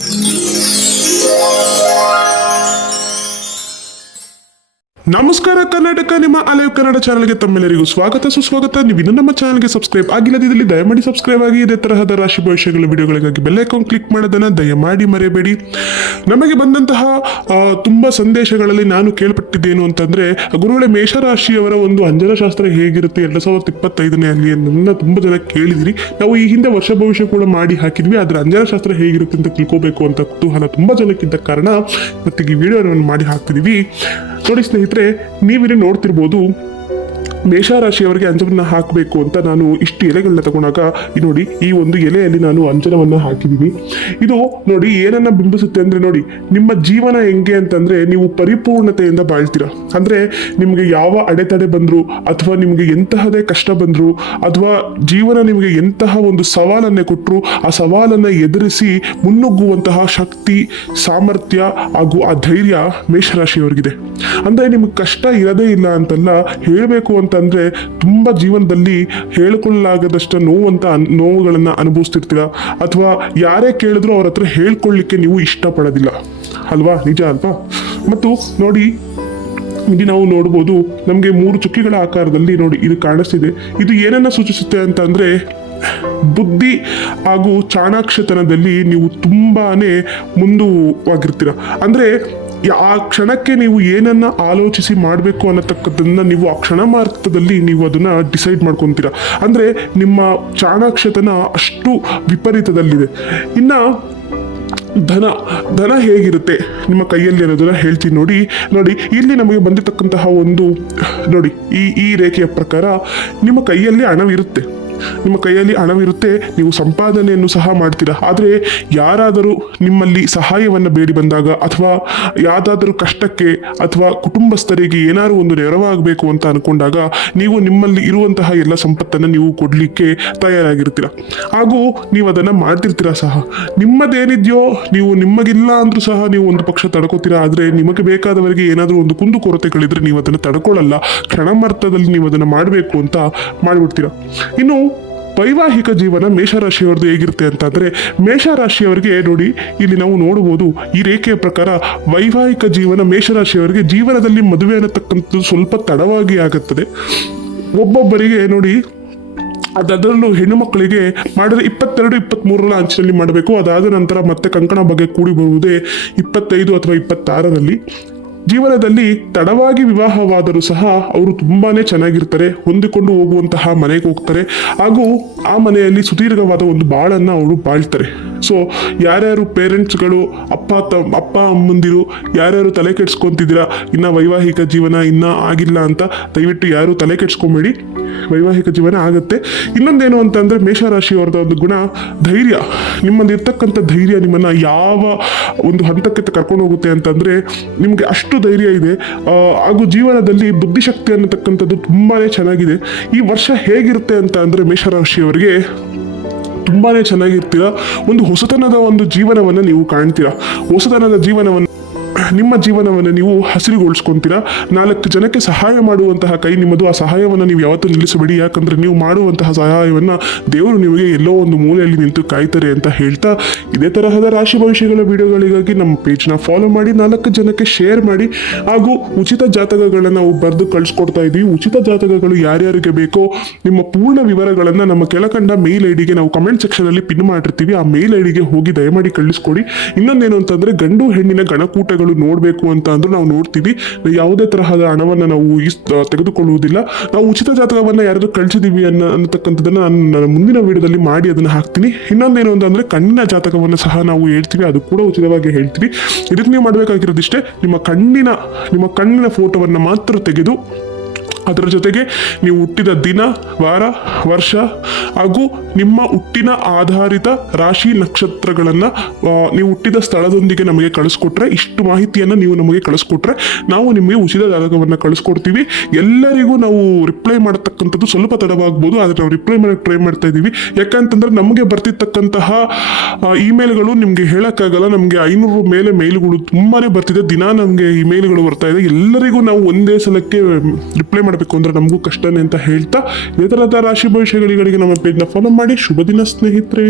Música ನಮಸ್ಕಾರ, ಕರ್ನಾಟಕ. ನಿಮ್ಮ ಅಲೈವ್ ಕನ್ನಡ ಚಾನಲ್ಗೆ ತಮ್ಮೆಲ್ಲರಿಗೂ ಸ್ವಾಗತ. ಸುಸ್ವಾಗತ. ನೀವು ಇನ್ನೂ ನಮ್ಮ ಚಾನಲ್ಗೆ ಸಬ್ಸ್ಕ್ರೈಬ್ ಆಗಿಲ್ಲದಿದ್ದಲ್ಲಿ ದಯಮಾಡಿ ಸಬ್ಸ್ಕ್ರೈಬ್ ಆಗಿ. ಇದೇ ತರಹದ ರಾಶಿ ಭವಿಷ್ಯಗಳ ವಿಡಿಯೋಗಳಿಗಾಗಿ ಬೆಲ್ ಐಕಾನ್ ಕ್ಲಿಕ್ ಮಾಡೋದನ್ನ ದಯಮಾಡಿ ಮರೆಯಬೇಡಿ. ನಮಗೆ ಬಂದಂತಹ ತುಂಬ ಸಂದೇಶಗಳಲ್ಲಿ ನಾನು ಕೇಳ್ಪಟ್ಟಿದ್ದೇನು ಅಂತಂದ್ರೆ, ಗುರುಗಳೇ, ಮೇಷರಾಶಿಯವರ ಒಂದು ಅಂಜನ ಶಾಸ್ತ್ರ ಹೇಗಿರುತ್ತೆ? ಎರಡು ಸಾವಿರದ ಇಪ್ಪತ್ತೈದನೇ ಅಲ್ಲಿ ನನ್ನ ತುಂಬ ಜನ ಕೇಳಿದಿರಿ. ನಾವು ಈ ಹಿಂದೆ ವರ್ಷ ಭವಿಷ್ಯ ಕೂಡ ಮಾಡಿ ಹಾಕಿದ್ವಿ. ಆದರೆ ಅಂಜನ ಶಾಸ್ತ್ರ ಹೇಗಿರುತ್ತೆ ಅಂತ ತಿಳ್ಕೋಬೇಕು ಅಂತ ಕುತೂಹಲ ತುಂಬ ಜನಕ್ಕಿದ್ದ ಕಾರಣ, ಇವತ್ತಿಗೆ ವಿಡಿಯೋವನ್ನು ಮಾಡಿ ಹಾಕ್ತಿದೀವಿ ನೋಡಿ ಸ್ನೇಹಿತರೆ ನೀವಿಲ್ಲಿ ನೋಡ್ತಿರ್ಬೋದು ಮೇಷರಾಶಿಯವರಿಗೆ ಅಂಜನವನ್ನ ಹಾಕಬೇಕು ಅಂತ ನಾನು ಇಷ್ಟು ಎಲೆಗಳನ್ನ ತಗೊಂಡಾಗ ನೋಡಿ, ಈ ಒಂದು ಎಲೆಯಲ್ಲಿ ನಾನು ಅಂಜನವನ್ನ ಹಾಕಿದ್ದೀನಿ ಇದು ನೋಡಿ ಏನನ್ನ ಬಿಂಬಿಸುತ್ತೆ ಅಂದ್ರೆ ನೋಡಿ, ನಿಮ್ಮ ಜೀವನ ಹೆಂಗೆ ಅಂತಂದ್ರೆ ನೀವು ಪರಿಪೂರ್ಣತೆಯಿಂದ ಬಾಳ್ತೀರಾ. ಅಂದ್ರೆ ನಿಮ್ಗೆ ಯಾವ ಅಡೆತಡೆ ಬಂದ್ರು, ಅಥವಾ ನಿಮ್ಗೆ ಎಂತಹದೇ ಕಷ್ಟ ಬಂದ್ರು, ಅಥವಾ ಜೀವನ ನಿಮಗೆ ಎಂತಹ ಒಂದು ಸವಾಲನ್ನೇ ಕೊಟ್ಟರು ಆ ಸವಾಲನ್ನ ಎದುರಿಸಿ ಮುನ್ನುಗ್ಗುವಂತಹ ಶಕ್ತಿ, ಸಾಮರ್ಥ್ಯ ಹಾಗೂ ಆ ಧೈರ್ಯ ಮೇಷರಾಶಿಯವರಿಗಿದೆ. ಅಂದ್ರೆ ನಿಮ್ಗೆ ಕಷ್ಟ ಇರದೇ ಇಲ್ಲ ಅಂತಲ್ಲ, ಹೇಳಬೇಕು ಅಂತಂದ್ರೆ ತುಂಬಾ ಜೀವನದಲ್ಲಿ ಹೇಳ್ಕೊಳ್ಳಲಾಗದಷ್ಟು ನೋವು ಅಂತ ನೋವುಗಳನ್ನ ಅನುಭವಿಸ್ತಿರ್ತೀರ? ಅಥವಾ ಯಾರೇ ಕೇಳಿದ್ರು ಅವ್ರ ಹತ್ರ ಹೇಳ್ಕೊಳ್ಳಿಕ್ಕೆ ನೀವು ಇಷ್ಟಪಡೋದಿಲ್ಲ. ಅಲ್ವಾ? ನಿಜ ಅಲ್ವಾ? ಮತ್ತು ನೋಡಿ, ಇಲ್ಲಿ ನಾವು ನೋಡ್ಬೋದು, ನಮಗೆ ಮೂರು ಚುಕ್ಕಿಗಳ ಆಕಾರದಲ್ಲಿ ನೋಡಿ ಇದು ಕಾಣಿಸ್ತಿದೆ. ಇದು ಏನನ್ನ ಸೂಚಿಸುತ್ತೆ ಅಂತ ಅಂದ್ರೆ ಬುದ್ಧಿ ಹಾಗೂ ಚಾಣಾಕ್ಷತನದಲ್ಲಿ ನೀವು ತುಂಬಾನೇ ಮುಂದುವಾಗಿರ್ತೀರ. ಅಂದ್ರೆ ಆ ಕ್ಷಣಕ್ಕೆ ನೀವು ಏನನ್ನ ಆಲೋಚಿಸಿ ಮಾಡಬೇಕು ಅನ್ನತಕ್ಕದ್ದನ್ನ ನೀವು ಆ ಕ್ಷಣ ಮಾರ್ಗದಲ್ಲಿ ನೀವು ಅದನ್ನ ಡಿಸೈಡ್ ಮಾಡ್ಕೊಂತೀರ. ಅಂದ್ರೆ ನಿಮ್ಮ ಚಾಣಾಕ್ಷತನ ಅಷ್ಟು ವಿಪರೀತದಲ್ಲಿದೆ. ಇನ್ನ ಧನ ಧನ ಹೇಗಿರುತ್ತೆ? ನಿಮ್ಮ ಕೈಯಲ್ಲಿ ಅನ್ನೋದನ್ನ ಹೇಳ್ತೀನಿ ನೋಡಿ. ನೋಡಿ, ಇಲ್ಲಿ ನಮಗೆ ಬಂದಿರತಕ್ಕಂತಹ ಒಂದು, ನೋಡಿ, ಈ ಈ ರೇಖೆಯ ಪ್ರಕಾರ ನಿಮ್ಮ ಕೈಯಲ್ಲಿ ಹಣವಿರುತ್ತೆ. ನಿಮ್ಮ ಕೈಯಲ್ಲಿ ಹಣವಿರುತ್ತೆ, ನೀವು ಸಂಪಾದನೆಯನ್ನು ಸಹ ಮಾಡ್ತೀರಾ. ಆದರೆ ಯಾರಾದರೂ ನಿಮ್ಮಲ್ಲಿ ಸಹಾಯವನ್ನು ಬೇಡಿ ಬಂದಾಗ ಅಥವಾ ಯಾವುದಾದ್ರೂ ಕಷ್ಟಕ್ಕೆ ಅಥವಾ ಕುಟುಂಬಸ್ಥರಿಗೆ ಏನಾದರೂ ಒಂದು ನೆರವಾಗಬೇಕು ಅಂತ ಅನ್ಕೊಂಡಾಗ ನೀವು ನಿಮ್ಮಲ್ಲಿ ಇರುವಂತಹ ಎಲ್ಲ ಸಂಪತ್ತನ್ನು ನೀವು ಕೊಡಲಿಕ್ಕೆ ತಯಾರಾಗಿರ್ತೀರ. ಹಾಗೂ ನೀವು ಅದನ್ನು ಮಾಡ್ತಿರ್ತೀರ ಸಹ. ನಿಮ್ಮದೇನಿದೆಯೋ ನೀವು ನಿಮಗಿಲ್ಲ ಅಂದ್ರೂ ಸಹ ನೀವು ಒಂದು ಪಕ್ಷ ತಡ್ಕೋತೀರಾ. ಆದರೆ ನಿಮಗೆ ಬೇಕಾದವರಿಗೆ ಏನಾದರೂ ಒಂದು ಕುಂದು ಕೊರತೆಗಳಿದ್ರೆ ನೀವು ಅದನ್ನು ತಡ್ಕೊಳ್ಳಲ್ಲ. ಕ್ಷಣಮಾರ್ಥದಲ್ಲಿ ನೀವು ಅದನ್ನು ಮಾಡಬೇಕು ಅಂತ ಮಾಡಿಬಿಡ್ತೀರಾ. ಇನ್ನು ವೈವಾಹಿಕ ಜೀವನ ಮೇಷರಾಶಿಯವ್ರದ್ದು ಹೇಗಿರುತ್ತೆ ಅಂತಂದ್ರೆ ಮೇಷರಾಶಿಯವರಿಗೆ ನೋಡಿ ಇಲ್ಲಿ ನಾವು ನೋಡಬಹುದು ಈ ರೇಖೆಯ ಪ್ರಕಾರ ವೈವಾಹಿಕ ಜೀವನ ಮೇಷರಾಶಿಯವರಿಗೆ ಜೀವನದಲ್ಲಿ ಮದುವೆ ಅನ್ನತಕ್ಕಂಥದ್ದು ಸ್ವಲ್ಪ ತಡವಾಗಿ ಆಗುತ್ತದೆ. ಒಬ್ಬೊಬ್ಬರಿಗೆ ನೋಡಿ ಅದರಲ್ಲೂ ಹೆಣ್ಣು ಮಕ್ಕಳಿಗೆ ಮಾಡಿದ್ರೆ ಇಪ್ಪತ್ತೆರಡು ಇಪ್ಪತ್ತ್ಮೂರರ ಅಂಚಿನಲ್ಲಿ ಮಾಡಬೇಕು. ಅದಾದ ನಂತರ ಮತ್ತೆ ಕಂಕಣ ಬಗ್ಗೆ ಕೂಡಿ ಬರುವುದೇ ಇಪ್ಪತ್ತೈದು ಅಥವಾ ಇಪ್ಪತ್ತಾರರಲ್ಲಿ. ಜೀವನದಲ್ಲಿ ತಡವಾಗಿ ವಿವಾಹವಾದರೂ ಸಹ ಅವರು ತುಂಬಾನೇ ಚೆನ್ನಾಗಿರ್ತಾರೆ, ಹೊಂದಿಕೊಂಡು ಹೋಗುವಂತಹ ಮನೆಗೆ ಹೋಗ್ತಾರೆ. ಹಾಗೂ ಆ ಮನೆಯಲ್ಲಿ ಸುದೀರ್ಘವಾದ ಒಂದು ಬಾಳನ್ನು ಅವರು ಬಾಳ್ತಾರೆ. ಸೊ ಯಾರ್ಯಾರು ಪೇರೆಂಟ್ಸ್ಗಳು ಅಪ್ಪ, ತ, ಅಪ್ಪ, ಅಮ್ಮಂದಿರು ಯಾರ್ಯಾರು ತಲೆ ಕೆಡ್ಸ್ಕೊತಿದ್ದೀರಾ, ಇನ್ನ ವೈವಾಹಿಕ ಜೀವನ ಇನ್ನೂ ಆಗಿಲ್ಲ ಅಂತ ದಯವಿಟ್ಟು ಯಾರು ತಲೆ ಕೆಡ್ಸ್ಕೊಂಬೇಡಿ. ವೈವಾಹಿಕ ಜೀವನ ಆಗುತ್ತೆ. ಇನ್ನೊಂದೇನು ಅಂತಂದ್ರೆ ಮೇಷರಾಶಿಯವ್ರದ ಒಂದು ಗುಣ, ಧೈರ್ಯ. ನಿಮ್ಮಲ್ಲಿ ಇರ್ತಕ್ಕಂಥ ಧೈರ್ಯ ನಿಮ್ಮನ್ನ ಯಾವ ಒಂದು ಹಂತಕ್ಕೆ ಕರ್ಕೊಂಡು ಹೋಗುತ್ತೆ ಅಂತಂದರೆ, ನಿಮಗೆ ಅಷ್ಟು ಧೈರ್ಯ ಇದೆ. ಹಾಗೂ ಜೀವನದಲ್ಲಿ ಬುದ್ಧಿಶಕ್ತಿ ಅನ್ನತಕ್ಕಂಥದ್ದು ತುಂಬಾ ಚೆನ್ನಾಗಿದೆ. ಈ ವರ್ಷ ಹೇಗಿರುತ್ತೆ ಅಂತ ಅಂದರೆ ಮೇಷರಾಶಿಯವರಿಗೆ ತುಂಬಾನೇ ಚೆನ್ನಾಗಿರ್ತೀರ? ಒಂದು ಹೊಸತನದ ಒಂದು ಜೀವನವನ್ನು ನೀವು ಕಾಣ್ತೀರಾ? ಹೊಸತನದ ಜೀವನವನ್ನು ನಿಮ್ಮ ಜೀವನವನ್ನು ನೀವು ಹಸಿರುಗೊಳಿಸ್ಕೊಂತೀರಾ? ನಾಲ್ಕು ಜನಕ್ಕೆ ಸಹಾಯ ಮಾಡುವಂತಹ ಕೈ ನಿಮ್ಮದು. ಆ ಸಹಾಯವನ್ನು ನೀವು ಯಾವತ್ತೂ ನಿಲ್ಲಿಸಬೇಡಿ. ಯಾಕಂದ್ರೆ ನೀವು ಮಾಡುವಂತಹ ಸಹಾಯವನ್ನು ದೇವರು ನಿಮಗೆ ಎಲ್ಲೋ ಒಂದು ಮೂಲೆಯಲ್ಲಿ ನಿಂತು ಕಾಯ್ತಾರೆ ಅಂತ ಹೇಳ್ತಾ ಇದೇ ತರಹದ ರಾಶಿ ಭವಿಷ್ಯಗಳ ವಿಡಿಯೋಗಳಿಗಾಗಿ ನಮ್ಮ ಪೇಜ್ನ ಫಾಲೋ ಮಾಡಿ, ನಾಲ್ಕು ಜನಕ್ಕೆ ಶೇರ್ ಮಾಡಿ. ಹಾಗೂ ಉಚಿತ ಜಾತಕಗಳನ್ನು ನಾವು ಬರೆದು ಕಳಿಸ್ಕೊಡ್ತಾ ಇದ್ದೀವಿ. ಉಚಿತ ಜಾತಕಗಳು ಯಾರ್ಯಾರಿಗೆ ಬೇಕೋ ನಿಮ್ಮ ಪೂರ್ಣ ವಿವರಗಳನ್ನು ನಮ್ಮ ಕೆಳಕಂಡ ಮೇಲ್ ಐಡಿಗೆ ನಾವು ಕಮೆಂಟ್ ಸೆಕ್ಷನಲ್ಲಿ ಪಿನ್ ಮಾಡಿರ್ತೀವಿ. ಆ ಮೇಲ್ ಐಡಿಗೆ ಹೋಗಿ ದಯಮಾಡಿ ಕಳಿಸ್ಕೊಡಿ. ಇನ್ನೊಂದೇನು ಅಂತಂದ್ರೆ ಗಂಡು ಹೆಣ್ಣಿನ ಗಣಕೂಟಗಳು ನೋಡಬೇಕು ಅಂತ ಅಂದ್ರೆ ನಾವು ನೋಡ್ತೀವಿ. ಯಾವುದೇ ತರಹದ ಹಣವನ್ನು ನಾವು ತೆಗೆದುಕೊಳ್ಳುವುದಿಲ್ಲ. ನಾವು ಉಚಿತ ಜಾತಕವನ್ನು ಯಾರಾದರೂ ಕಳಿಸಿದೀವಿ ಅನ್ನೋ, ಅನ್ನತಕ್ಕಂಥದ್ದನ್ನ ನಾನು ನನ್ನ ಮುಂದಿನ ವಿಡಿಯೋದಲ್ಲಿ ಮಾಡಿ ಅದನ್ನು ಹಾಕ್ತೀನಿ. ಇನ್ನೊಂದೇನು ಅಂತಂದರೆ ಕಣ್ಣಿನ ಜಾತಕವನ್ನು ಸಹ ನಾವು ಹೇಳ್ತೀವಿ. ಅದು ಕೂಡ ಉಚಿತವಾಗಿ ಹೇಳ್ತೀವಿ. ಇದಕ್ಕೆ ನೀವು ಮಾಡಬೇಕಾಗಿರೋದಿಷ್ಟೇ, ನಿಮ್ಮ ಕಣ್ಣಿನ ನಿಮ್ಮ ಕಣ್ಣಿನ ಫೋಟೋವನ್ನು ಮಾತ್ರ ತೆಗೆದು ಅದರ ಜೊತೆಗೆ ನೀವು ಹುಟ್ಟಿದ ದಿನ, ವಾರ, ವರ್ಷ ಹಾಗೂ ನಿಮ್ಮ ಹುಟ್ಟಿನ ಆಧಾರಿತ ರಾಶಿ ನಕ್ಷತ್ರಗಳನ್ನು ನೀವು ಹುಟ್ಟಿದ ಸ್ಥಳದೊಂದಿಗೆ ನಮಗೆ ಕಳಿಸ್ಕೊಟ್ರೆ, ಇಷ್ಟು ಮಾಹಿತಿಯನ್ನು ನೀವು ನಮಗೆ ಕಳಿಸ್ಕೊಟ್ರೆ ನಾವು ನಿಮಗೆ ಉಚಿತ ಜಾತಕವನ್ನು ಕಳಿಸ್ಕೊಡ್ತೀವಿ. ಎಲ್ಲರಿಗೂ ನಾವು ರಿಪ್ಲೈ ಮಾಡತಕ್ಕಂಥದ್ದು ಸ್ವಲ್ಪ ತಡವಾಗ್ಬೋದು, ಆದರೆ ನಾವು ರಿಪ್ಲೈ ಮಾಡೋಕ್ಕೆ ಟ್ರೈ ಮಾಡ್ತಾ ಇದ್ದೀವಿ. ಯಾಕಂತಂದ್ರೆ ನಮಗೆ ಬರ್ತಿರ್ತಕ್ಕಂತಹ ಇಮೇಲ್ಗಳು ನಿಮಗೆ ಹೇಳೋಕ್ಕಾಗಲ್ಲ. ನಮಗೆ ಐನೂರು ಮೇಲೆ ಮೇಲ್ಗಳು ತುಂಬಾನೇ ಬರ್ತಿದೆ. ದಿನ ನಮಗೆ ಇಮೇಲ್ಗಳು ಬರ್ತಾ ಇದೆ. ಎಲ್ಲರಿಗೂ ನಾವು ಒಂದೇ ಸಲಕ್ಕೆ ರಿಪ್ಲೈ ಮಾಡಬೇಕು ಅಂದ್ರೆ ನಮಗೂ ಕಷ್ಟನೇ ಅಂತ ಹೇಳ್ತಾ ಇದೇ ಥರದ ರಾಶಿ ಭವಿಷ್ಯಗಳಿಗೆ ನಮ್ಮ ಪೇಜ್ನ ಫಾಲೋ ಮಾಡಿ. ಶುಭ ದಿನ ಸ್ನೇಹಿತರೆ.